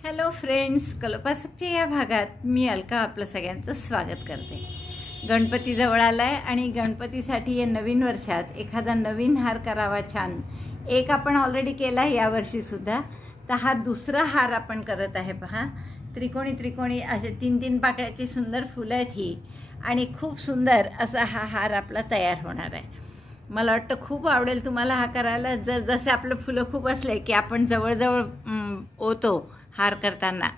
Hello friends, कलोपासकच्या या भागात मी अलका आपलं सगळ्यांचं स्वागत करते। गणपती जवळ आलाय आणि गणपतीसाठी या नवीन वर्षात एखादा नवीन हार करावा छान। एक आपण ऑलरेडी केला या वर्षी सुद्धा, तर हा दुसरा हार आपण करत आहे। पहा, त्रिकोणी त्रिकोणी असे तीन तीन पाकळ्याची सुंदर फुलं आहेत ही, आणि खूप सुंदर असा हा हार आपला तयार होणार आहे। मला वाटतं खूप आवडेल तुम्हाला हा करायला। जसे आपलं फुलं खूप असले की आपण जवळजवळ ओतो हार करताना,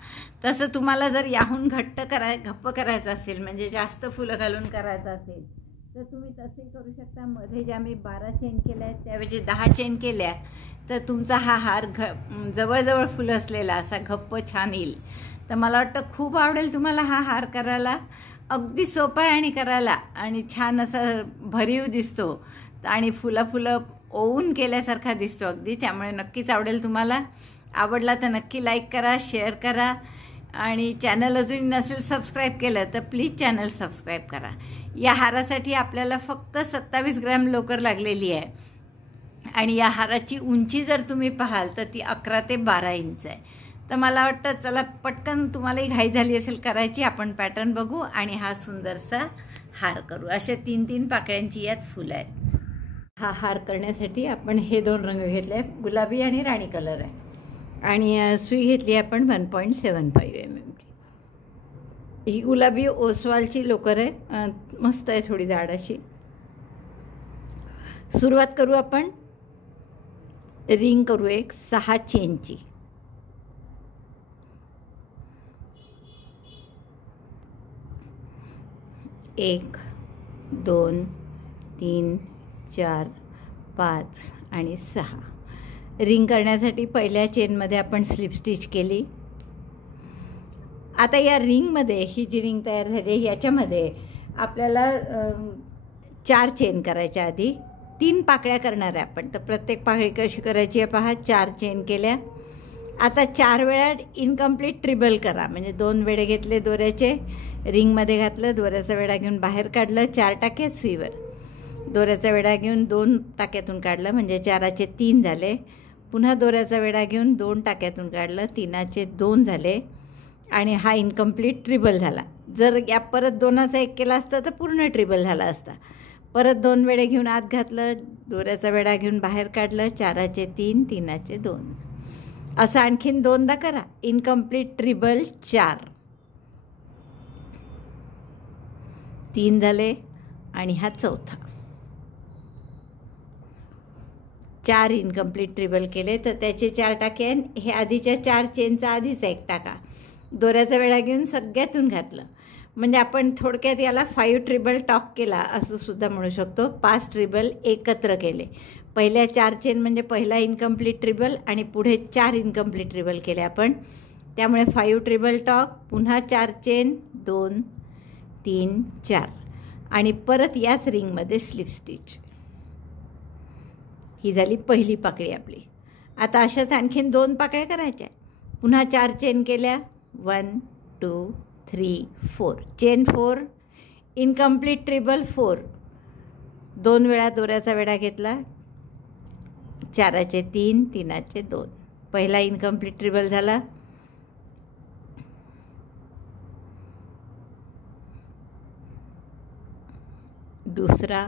तसं तुम्हाला जर याहून घप्प करायचं असेल, म्हणजे जास्त फुलं घालून करायचं असेल, तर तुम्ही तसे करू शकता। मध्ये ज्या मी 12 चेन केल्या आहेत त्याऐवजी 10 चेन केल्या, तर तुमचा हा हार जवळजवळ फुलं असलेला असा घप्प छान येईल। तर मला वाटतं खूप आवडेल तुम्हाला हा हार करायला। अगदी सोपा आहे आणि करायला, आणि छान असा भरीव दिसतो आणि फुलं ओवून केल्यासारखा दिसतो अगदी। त्यामुळे नक्कीच आवडेल तुम्हाला। आवडला तर नक्की लाईक करा, शेअर करा, आणि चॅनल अजून नसेल सबस्क्राईब केलं तर प्लीज चॅनल सबस्क्राईब करा। या हारासाठी आपल्याला फक्त 27 ग्रॅम लोकर लागलेली आहे, आणि या हाराची उंची जर तुम्ही पाहाल तर ती 11 ते 12 इंच आहे। तर मला वाटतं चला पटकन, तुम्हालाही घाई झाली असेल करायची, आपण पॅटर्न बघू आणि हा सुंदरसा हार करू। अशा 3-3 पाकळ्यांची यात फुलं आहेत। हा हार करण्यासाठी आपण हे 2 रंग घेतले, गुलाबी आणि राणी कलर आहे, आणि सुई घेतली आपण 1.75 mm। ही गुलाबी ओसवालची लोकर आहे, मस्त आहे, थोडी जाड अशी। सुरुवात करू आपण, रिंग करू एक 6 चेनची। एक, 2, 3, 4, 5 आणि 6 रिंग करण्यासाठी पहिल्या चेनमध्ये आपण स्लिप स्टिच केली। आता या रिंगमध्ये, ही जी रिंग तयार झाली याच्यामध्ये आपल्याला 4 चेन करायच्या। आधी 3 पाकळ्या करणार आहे आपण, तर प्रत्येक पाकळी कशी करायची आहे पहा। 4 चेन केल्या। आता 4 वेळा इनकम्प्लीट ट्रिबल करा, म्हणजे 2 वेढे घेतले दोऱ्याचे, रिंगमध्ये घातलं, दोऱ्याचा वेढा घेऊन बाहेर काढलं, 4 टाके सुईवर, दोऱ्याचा वेढा घेऊन 2 टाक्यातून काढलं, म्हणजे 4चे 3 झाले। पुन्हा दोऱ्याचा वेढा घेऊन 2 टाक्यातून काढलं, 3चे 2 झाले, आणि हा इनकम्प्लीट ट्रिबल झाला। जर या परत 2चा 1 केला असता तर पूर्ण ट्रिबल झाला असता। परत 2 वेढे घेऊन आत घातलं, दोऱ्याचा वेढा घेऊन बाहेर काढलं, 4चे 3, 3चे 2, असं आणखीन 2दा करा। इनकम्प्लीट ट्रिबल 4, 3 झाले, आणि हा चौथा। 4 इनकम्प्लीट ट्रिबल केले, तर त्याचे 4 टाके, हे आधीच्या 4 चेनचा आधीचा 1 टाका, दोऱ्याचा वेढा घेऊन सगळ्यातून घातलं, म्हणजे आपण थोडक्यात याला 5 ट्रिबल टॉक केला असं सुद्धा म्हणू शकतो। 5 ट्रिबल एकत्र केले। पहिल्या 4 चेन म्हणजे पहिला इनकम्प्लीट ट्रिबल, आणि पुढे 4 इनकम्प्लीट ट्रिबल केले आपण, त्यामुळे 5 ट्रिबल टॉक, पुन्हा 4 चेन, 2, 3, 4, आणि परत याच रिंगमध्ये स्लिप स्टिच। ही झाली पहिली पाकळी आपली। आता अशाच आणखीन 2 पाकळ्या करायच्या। पुन्हा 4 चेन केल्या, 1, 2, 3, 4, चेन 4, इनकम्प्लीट ट्रिबल 4, 2 वेळा दोऱ्याचा वेढा घेतला, 4चे 3, 3चे 2, पहिला इनकम्प्लीट ट्रिबल झाला। दुसरा,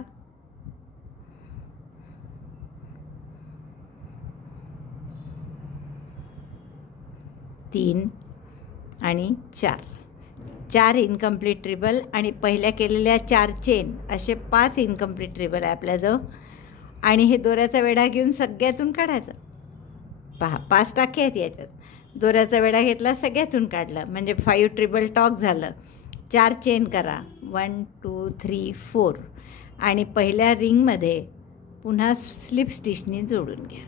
तीन आणि 4 इनकम्प्लीट ट्रिबल, आणि पहिल्या केलेल्या 4 चेन, असे 5 इनकम्प्लीट ट्रिबल आहे आपल्याजवळ, आणि हे दोऱ्याचा वेढा घेऊन सगळ्यातून काढायचं। पहा 5 टाके आहेत याच्यात, दोऱ्याचा वेढा घेतला, सगळ्यातून काढलं, म्हणजे 5 ट्रिबल टॉक झालं। 4 चेन करा, 1, 2, 3, 4, आणि पहिल्या रिंगमध्ये पुन्हा स्लिप स्टिचनी जोडून घ्या,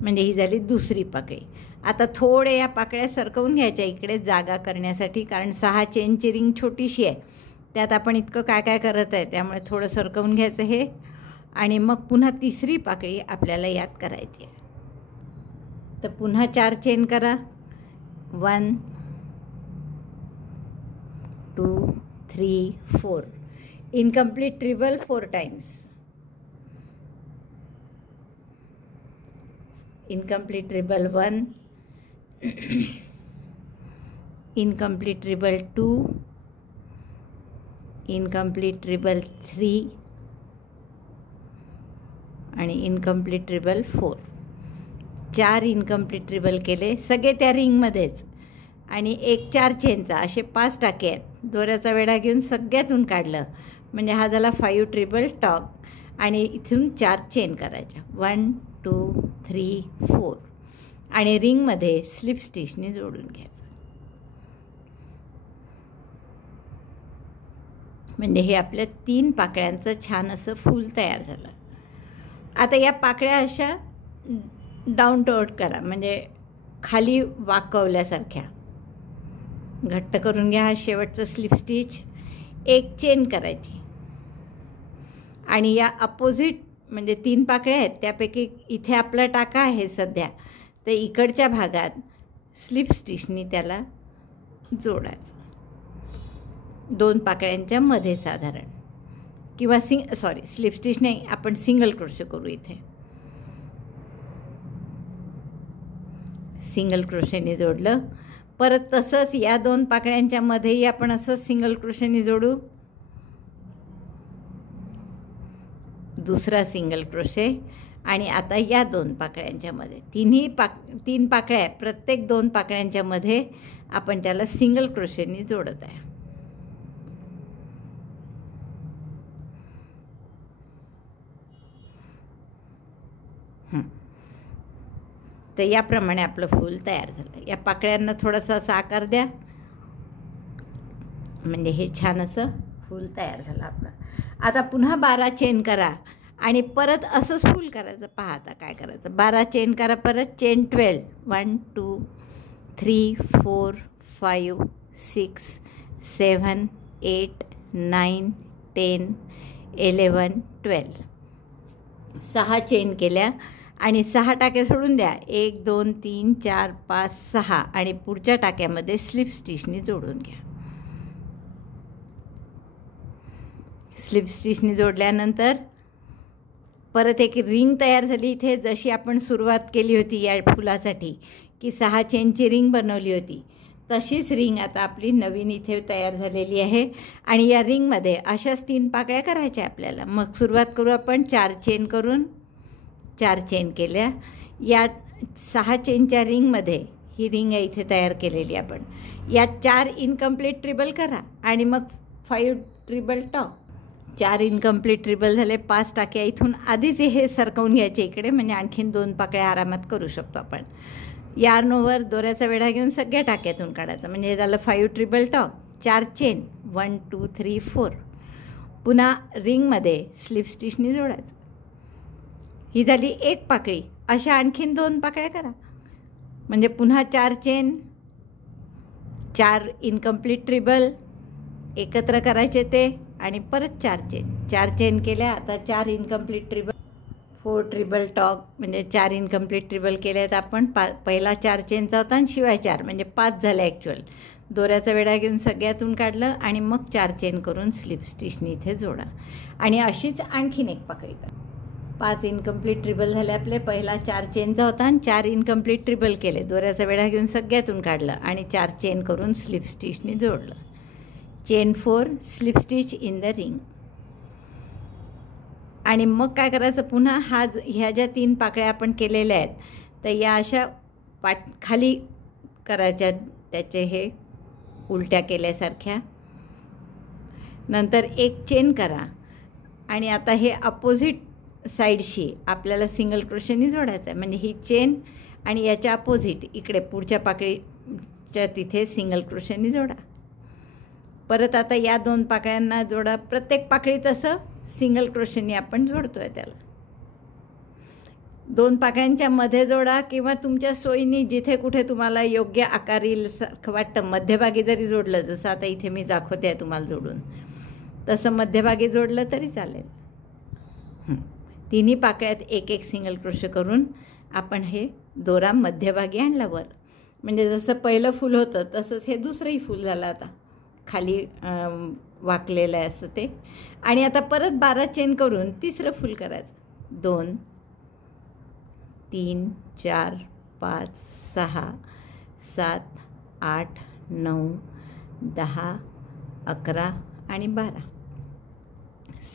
म्हणजे ही झाली दुसरी पाकळी। आता थोडे या पाकळ्या सरकवून घ्यायच्या इकडे जागा करण्यासाठी, कारण 6 चेनची रिंग छोटीशी आहे, त्यात आपण इतकं काय काय करत आहे, त्यामुळे थोडं सरकवून घ्यायचं हे, आणि मग पुन्हा तिसरी पाकळी आपल्याला यात करायची आहे। तर पुन्हा 4 चेन करा, 1, 2, 3, 4, incomplete triple 4 times, incomplete triple 1, incomplete triple 2, incomplete triple 3 आणि इनकम्प्लीट ट्रिबल 4. 4 इनकम्प्लीट ट्रिबल केले सगळे त्या रिंगमध्येच, आणि एक 4 चेनचा असे 5 टाके आहेत. दोऱ्याचा वेढा घेऊन सगळ्यातून काढलं म्हणजे हा झाला 5 ट्रिबल टॉग, आणि इथून 4 चेन करायच्या. 1 2 3 4 आणि रिंगमध्ये स्लिप स्टिचने जोडून घ्यायचं. म्हणजे हे आपल्या 3 पाकळ्यांचं छान असं फूल तयार झालं. आता या पाकळ्या अशा डाऊन टू आउट करा, म्हणजे खाली वाकवल्यासारख्या घट्ट करून घ्या. हा शेवटचं स्लिप स्टिच. एक चेन करायची आणि या अपोजिट म्हणजे 3 पाकळ्या आहेत त्यापैकी इथे आपला टाका आहे सध्या, तर इकडच्या भागात स्लिप स्टिचनी त्याला जोडायचं 2 पाकळ्यांच्या मध्ये साधारण, किंवा स्लिप स्टिच नाही, आपण सिंगल क्रोशे करू. इथे सिंगल क्रोशेने जोडलं. परत तसंच या 2 पाकळ्यांच्या मध्येही आपण असं सिंगल क्रोशेने जोडू. दुसरा सिंगल क्रोशे, आणि आता या 2 पाकळ्यांच्या मध्ये 3 पाकळ्या आहे, प्रत्येक 2 पाकळ्यांच्या मध्ये आपण त्याला सिंगल क्रोशेने जोडत आहे. तर याप्रमाणे आपलं फूल तयार झालं. या पाकळ्यांना थोडासा असा आकार द्या, म्हणजे हे छान असं फूल तयार झालं आपलं. आता पुन्हा 12 चेन करा आणि परत असंच फूल करायचं. पहा आता काय करायचं. 12 चेन करा, परत चेन 12. 1 2 3 4 5 6 7 8 9 10 11 12. 6 चेन केल्या आणि 6 टाके सोडून द्या. 1 2 3 4 5 6 आणि पुढच्या टाक्यामध्ये स्लिप स्टिचने जोडून घ्या. स्लिप स्टिचने जोडल्यानंतर परत एक रिंग तयार झाली इथे, जशी आपण सुरुवात केली होती या फुलासाठी की 6 चेनची रिंग बनवली होती, तशीच रिंग आता आपली नवीन इथे तयार झालेली आहे. आणि या रिंगमध्ये अशाच 3 पाकळ्या करायच्या आपल्याला. मग सुरुवात करू आपण 4 चेन करून. 4 चेन केल्या. या 6 चेनच्या रिंगमध्ये ही रिंग आहे इथे तयार केलेली आपण. या 4 इनकम्प्लीट ट्रिबल करा आणि मग 5 ट्रिबल टॉप. 4 इनकम्प्लीट ट्रिबल झाले. 5 टाक्या इथून आधीच हे सरकवून घ्यायचे इकडे, म्हणजे आणखीन 2 पाकळ्या आरामात करू शकतो आपण. यार्नोवर दोऱ्याचा वेढा घेऊन सगळ्या टाक्यातून काढायचं, म्हणजे हे झालं 5 ट्रिबल टॉप. 4 चेन 1 2 3 4. पुन्हा रिंगमध्ये स्लिप स्टिचने जोडायचं. ही झाली एक पाकळी. अशा आणखीन 2 पाकळ्या करा, म्हणजे पुन्हा 4 चेन, 4 इनकम्प्लीट ट्रिबल एकत्र करायचे ते, आणि परत 4 चेन. 4 चेन केल्या. आता 4 इनकम्प्लीट ट्रिबल, 4 ट्रिबल टॉग, म्हणजे 4 इनकम्प्लीट ट्रिबल केल्या आहेत आपण. पहिला 4 चेनचा होता आणि शिवाय 4 म्हणजे 5 झाले ॲक्च्युअल. दोऱ्याचा वेढा घेऊन सगळ्यातून काढलं आणि मग 4 चेन करून स्लिप स्टिचने इथे जोडा. आणि अशीच आणखीन एक पाकळी करा. 5 इनकम्प्लीट ट्रिबल झाले आपले. पहिला 4 चेनचा होता आणि 4 इनकम्प्लीट ट्रिबल केले. दोऱ्याचा वेढा घेऊन सगळ्यातून काढलं आणि 4 चेन करून स्लिप स्टिचने जोडलं. Chain 4 slip stitch in the ring. आणि मग काय करायचं, पुन्हा ह्या ज्या 3 पाकळ्या आपण केलेल्या आहेत तर या अशा खाली करायच्या, त्याचे हे उलट्या केल्यासारख्या. नंतर एक चेन करा आणि आता हे अपोजिट साईडशी आपल्याला सिंगल क्रोशेने जोडायचं आहे, म्हणजे ही चेन आणि याच्या अपोजिट इकडे पुढच्या पाकळीच्या तिथे सिंगल क्रोशेने जोडा. परत आता या 2 पाकळ्यांना जोडा. प्रत्येक पाकळीत असं सिंगल क्रोशेने आपण जोडतोय त्याला. 2 पाकळ्यांच्या मध्ये जोडा किंवा तुमच्या सोयीने जिथे कुठे तुम्हाला योग्य आकार येईलसारखं वाटतं. मध्यभागी जरी जोडलं, जसं आता इथे मी दाखवते आहे तुम्हाला जोडून, तसं मध्यभागी जोडलं तरी चालेल. तिन्ही पाकळ्यात एक एक सिंगल क्रोशे करून आपण हे दोरा मध्यभागी आणला वर. म्हणजे जसं पहिलं फूल होतं तसंच हे दुसरंही फूल झालं आता खाली वाकलेलं आहे असं ते. आणि आता परत 12 चेन करून तिसरं फूल करायचं. 2 3 4 5 6 7, 8, 9, 10, 11 आणि 12.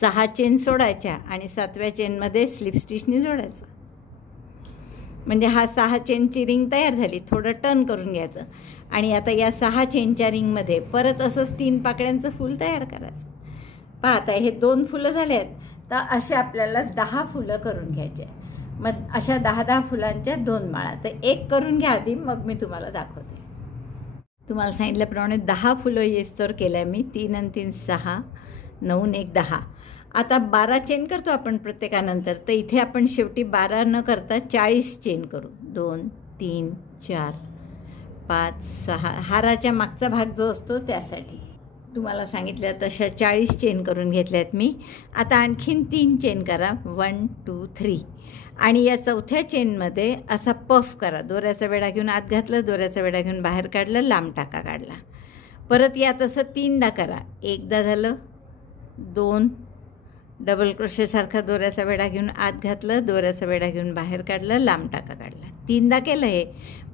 6 चेन सोडायच्या आणि 7व्या चेनमध्ये स्लिप स्टिचने जोडायचं. म्हणजे हा 6 चेनची रिंग तयार झाली. थोडं टर्न करून घ्यायचं आणि आता या 6 चेनच्या रिंगमध्ये परत असंच 3 पाकळ्यांचं फूल तयार करायचं. पहा आता हे 2 फुलं झाले आहेत, तर असे आपल्याला 10 फुलं करून घ्यायचे. मग अशा 10-10 फुलांच्या 2 माळा. तर एक करून घ्या आधी, मग मी तुम्हाला दाखवते. तुम्हाला सांगितल्याप्रमाणे 10 फुलं येस्तोवर केलं आहे मी. 3 आणि 3 6, 9 आणि 1 10. आता 12 चेन करतो आपण प्रत्येकानंतर. तर इथे आपण शेवटी 12 न करता 40 चेन करू. 2, 3, 4, 5, 6. हाराच्या मागचा भाग जो असतो त्यासाठी तुम्हाला सांगितलं तशा 40 चेन करून घेतल्या आहेत मी. आता आणखीन 3 चेन करा. 1, 2, 3. आणि या 4थ्या चेनमध्ये असा पफ करा. दोऱ्याचा वेढा घेऊन आत घातलं, दोऱ्याचा वेढा घेऊन बाहेर काढलं, लांब टाका काढला. परत या तसं 3दा करा. एकदा झालं, 2 डबल क्रोशेसारखा दोऱ्याचा वेढा घेऊन आत घातलं, दोऱ्याचा वेढा घेऊन बाहेर काढलं, लांब टाका काढला. 3दा केलं हे,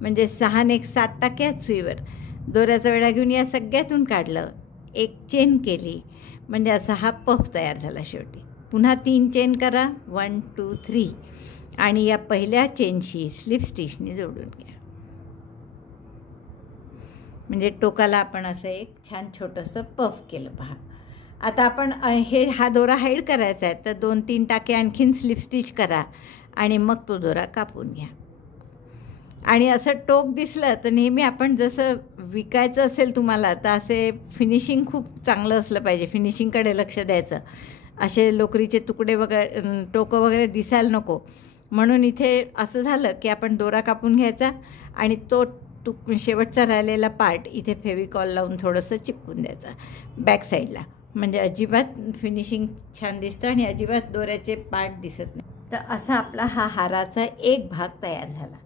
म्हणजे 6 आणि 1 7 टाक्यात सुईवर. दोऱ्याचा वेढा घेऊन या सगळ्यातून काढलं, 1 चेन केली, म्हणजे असा हा पफ तयार झाला. शेवटी पुन्हा 3 चेन करा. 1, 2, 3. आणि या पहिल्या चेनशी स्लिप स्टिचने जोडून घ्या. म्हणजे टोकाला आपण असं एक छान छोटंसं पफ केलं. पहा आता आपण हा दोरा हाईड करायचा आहे, तर 2-3 टाके आणखीन स्लिप स्टिच करा आणि मग तो दोरा कापून घ्या. आणि असं टोक दिसलं तर नेहमी आपण जसं विकायचं असेल तुम्हाला, तर असे फिनिशिंग खूप चांगलं असलं पाहिजे. फिनिशिंगकडे लक्ष द्यायचं. असे लोकरीचे तुकडे वगैरे टोकं वगैरे दिसायला नको. म्हणून इथे असं झालं की आपण दोरा कापून घ्यायचा आणि तो शेवटचा राहिलेला पार्ट इथे फेविकॉल लावून थोडंसं चिपकून द्यायचा बॅक साईडला. म्हणजे अजिबात फिनिशिंग छान दिसतं आणि अजिबात दोऱ्याचे पार्ट दिसत नाही. तर असा आपला हा हाराचा एक भाग तयार झाला.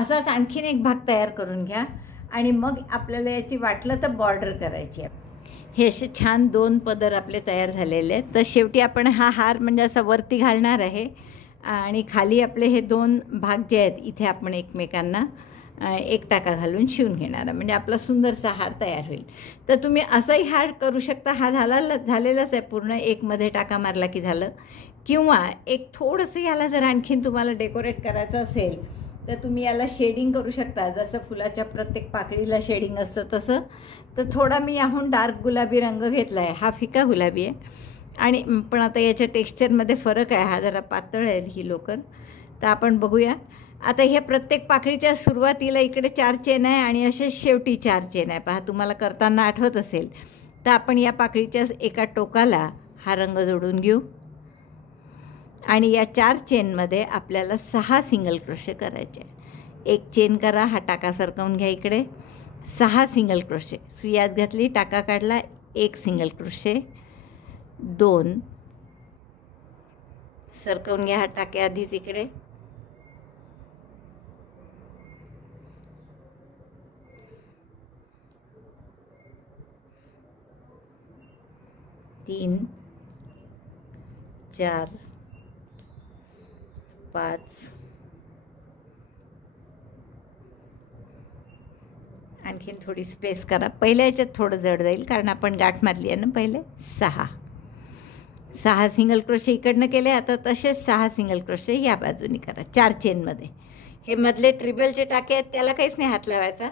असाच आणखीन एक भाग तयार करून घ्या आणि मग आपल्याला याची वाटलं तर बॉर्डर करायची आहे. हे असे छान 2 पदर आपले तयार झालेले आहेत. तर शेवटी आपण हा हार म्हणजे असा वरती घालणार आहे आणि खाली आपले हे 2 भाग जे आहेत इथे आपण एकमेकांना 1 टाका घालून शिवून घेणार. म्हणजे आपला सुंदरसा हार तयार होईल. तर तुम्ही असाही हार करू शकता. हा झालेलाच आहे पूर्ण. 1 मध्ये टाका मारला की झालं. किंवा एक थोडंसं याला जर आणखीन तुम्हाला डेकोरेट करायचं असेल तर तुम्ही याला शेडिंग करू शकता. जसं फुलाच्या प्रत्येक पाकळीला शेडिंग असतं तसं. तर थोडा मी याहून डार्क गुलाबी रंग घेतला आहे. हा फिका गुलाबी आहे आणि पण आता याच्या टेक्स्चरमध्ये फरक आहे. हा जरा पातळ आहे ही लोकर. तर आपण बघूया. आता हे प्रत्येक पाकळीच्या सुरुवातीला इकडे 4 चेन आहे आणि असे शेवटी 4 चेन आहे. पहा तुम्हाला करताना आठवत असेल. तर आपण या पाकळीच्या एका टोकाला हा रंग जोडून घेऊ आणि या 4 चेनमध्ये आपल्याला 6 सिंगल क्रोशे करायचे. 1 चेन करा, हा टाका सरकवून घ्या इकडे. 6 सिंगल क्रोशे. सुई आत घातली, टाका काढला, 1 सिंगल क्रोशे, 2 सरकवून घ्या हा टाक्या आधीच इकडे, 3 4 5 आणखीन थोडी स्पेस करा. पहिल्या याच्यात थोडं जड जाईल कारण आपण गाठ मारली आहे ना पहिले. 6 सिंगल क्रोशे इकडनं केले. आता तसेच 6 सिंगल क्रोशे या बाजूनी करा 4 चेनमध्ये. हे मधले ट्रिबलचे टाके आहेत त्याला काहीच नाही हात लावायचा.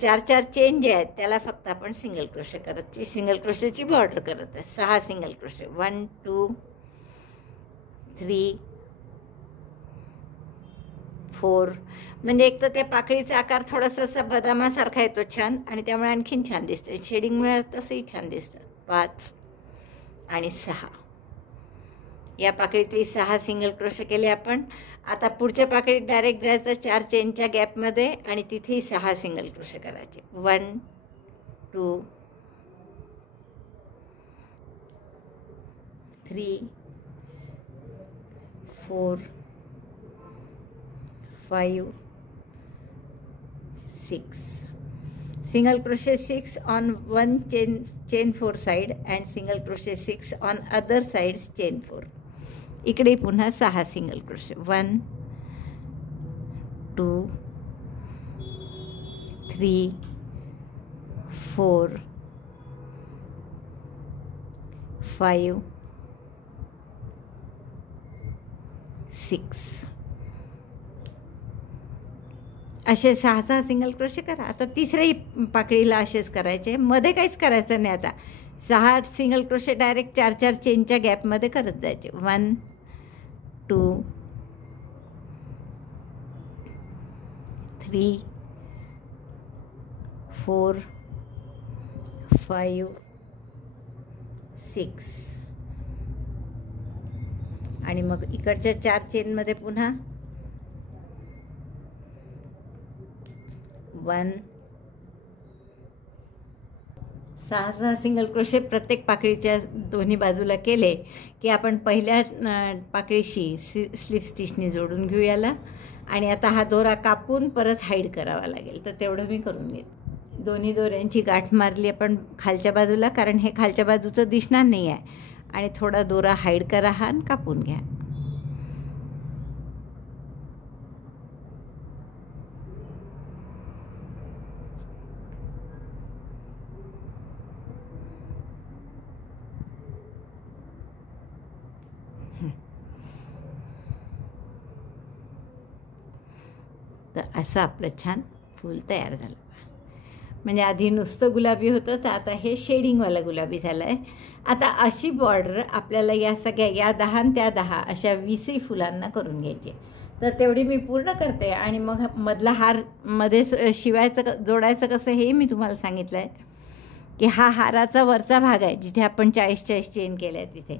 4 चेन जे आहेत त्याला फक्त आपण सिंगल क्रोशे करत, सिंगल क्रोशेची बॉर्डर करत आहे. 6 सिंगल क्रोशे. 1 2 3 4. म्हणजे एक तर त्या पाकळीचा आकार थोडासा असा बदामासारखा येतो छान आणि त्यामुळे आणखीन छान दिसतं. शेडिंगमुळे तसंही छान दिसतं. 5 आणि 6 या पाकळीतही 6 सिंगल क्रोशे केले आपण. आता पुढच्या पाकळीत डायरेक्ट जायचं 4 चेनच्या गॅपमध्ये आणि तिथेही 6 सिंगल क्रोशे करायचे. 1 2 3 4 5 6 single crochet 6 on one chain 4 side and single crochet 6 on other sides chain 4. इकडे पुन्हा 6 सिंगल क्रोशे. 1 2 3 4 5 6 असे 6 सिंगल क्रोशे करा. आता तिसऱ्याही पाकळीला असेच करायचे, मध्ये काहीच करायचं नाही. आता 6 सिंगल क्रोशे डायरेक्ट 4 चेनच्या गॅपमध्ये करत जायचे. 1 2 3 4 5 6 आणि मग इकडच्या 4 चेनमध्ये पुन्हा 1 6 सिंगल क्रोशे प्रत्येक पाकळीच्या दोन्ही बाजूला केले की आपण पहिल्या पाकळीशी स्लिप स्टिचने जोडून घेऊ याला. आणि आता हा दोरा कापून परत हाईड करावा लागेल, तर तेवढं मी करून घेते. दोन्ही दोऱ्यांची गाठ मारली आपण खालच्या बाजूला, कारण हे खालच्या बाजूचं दिसणार नाही आहे. आणि थोडा दोरा हाईड करा हा आणि कापून घ्या. तर असं आपलं छान फूल तयार झालं. म्हणजे आधी नुसतं गुलाबी होतं, तर आता हे शेडिंगवाला गुलाबी झालं आहे. आता अशी बॉर्डर आपल्याला या सगळ्या या 10 आणि त्या 10 अशा 20 फुलांना करून घ्यायचे. तर तेवढी मी पूर्ण करते आणि मग मधला हार मध्ये शिवायचं जोडायचं कसं हे मी तुम्हाला सांगितलं आहे. की हा हाराचा वरचा भाग आहे जिथे आपण 40 चेन केल्या आहे, तिथे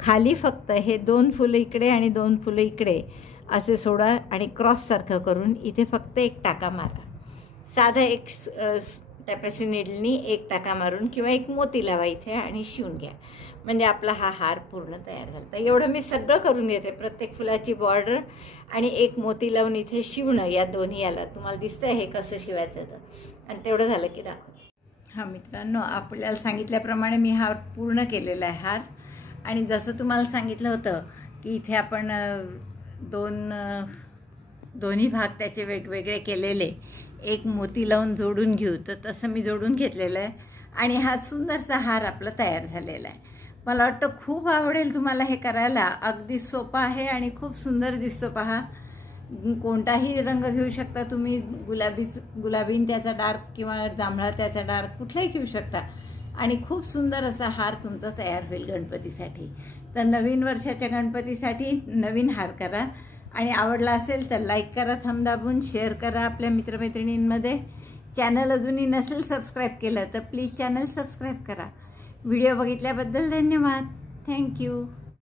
खाली फक्त हे 2 फुलं इकडे आणि 2 फुलं इकडे असे सोडा आणि क्रॉससारखं करून इथे फक्त एक टाका मारा. साधा एक टॅपेस्ट्री नीडलनी एक टाका मारून किंवा एक मोती लावा इथे आणि शिवून घ्या. म्हणजे आपला हा हार पूर्ण तयार झाला. तर एवढं मी सगळं करून घेते, प्रत्येक फुलाची बॉर्डर आणि एक मोती लावून इथे शिवणं या दोन्ही याला. तुम्हाला दिसतंय हे कसं शिवायचं तर, आणि तेवढं झालं की दाखवते. हां मित्रांनो, आपल्याला सांगितल्याप्रमाणे मी हा पूर्ण केलेला आहे हार. आणि जसं तुम्हाला सांगितलं होतं की इथे आपण दोन्ही भाग त्याचे वेगवेगळे केलेले एक मोती लावून जोडून घेऊ, तर तसं मी जोडून घेतलेलं आहे. आणि हा सुंदरसा हार आपला तयार झालेला आहे. मला वाटतं खूप आवडेल तुम्हाला हे करायला. अगदी सोपा आहे आणि खूप सुंदर दिसतो. पहा, कोणताही रंग घेऊ शकता तुम्ही. गुलाबी त्याचा डार्क किंवा जांभळा त्याचा डार्क कुठलाही घेऊ शकता. आणि खूप सुंदर असा हार तुमचा तयार होईल गणपतीसाठी. तर नवीन वर्षाच्या गणपतीसाठी नवीन हार करा. आणि आवडला असेल तर लाईक करा, थंब दाबून शेअर करा आपल्या मित्रमैत्रिणींमध्ये. चॅनल अजूनही नसेल सबस्क्राईब केलं तर प्लीज चॅनल सबस्क्राईब करा. व्हिडिओ बघितल्याबद्दल धन्यवाद. थँक्यू.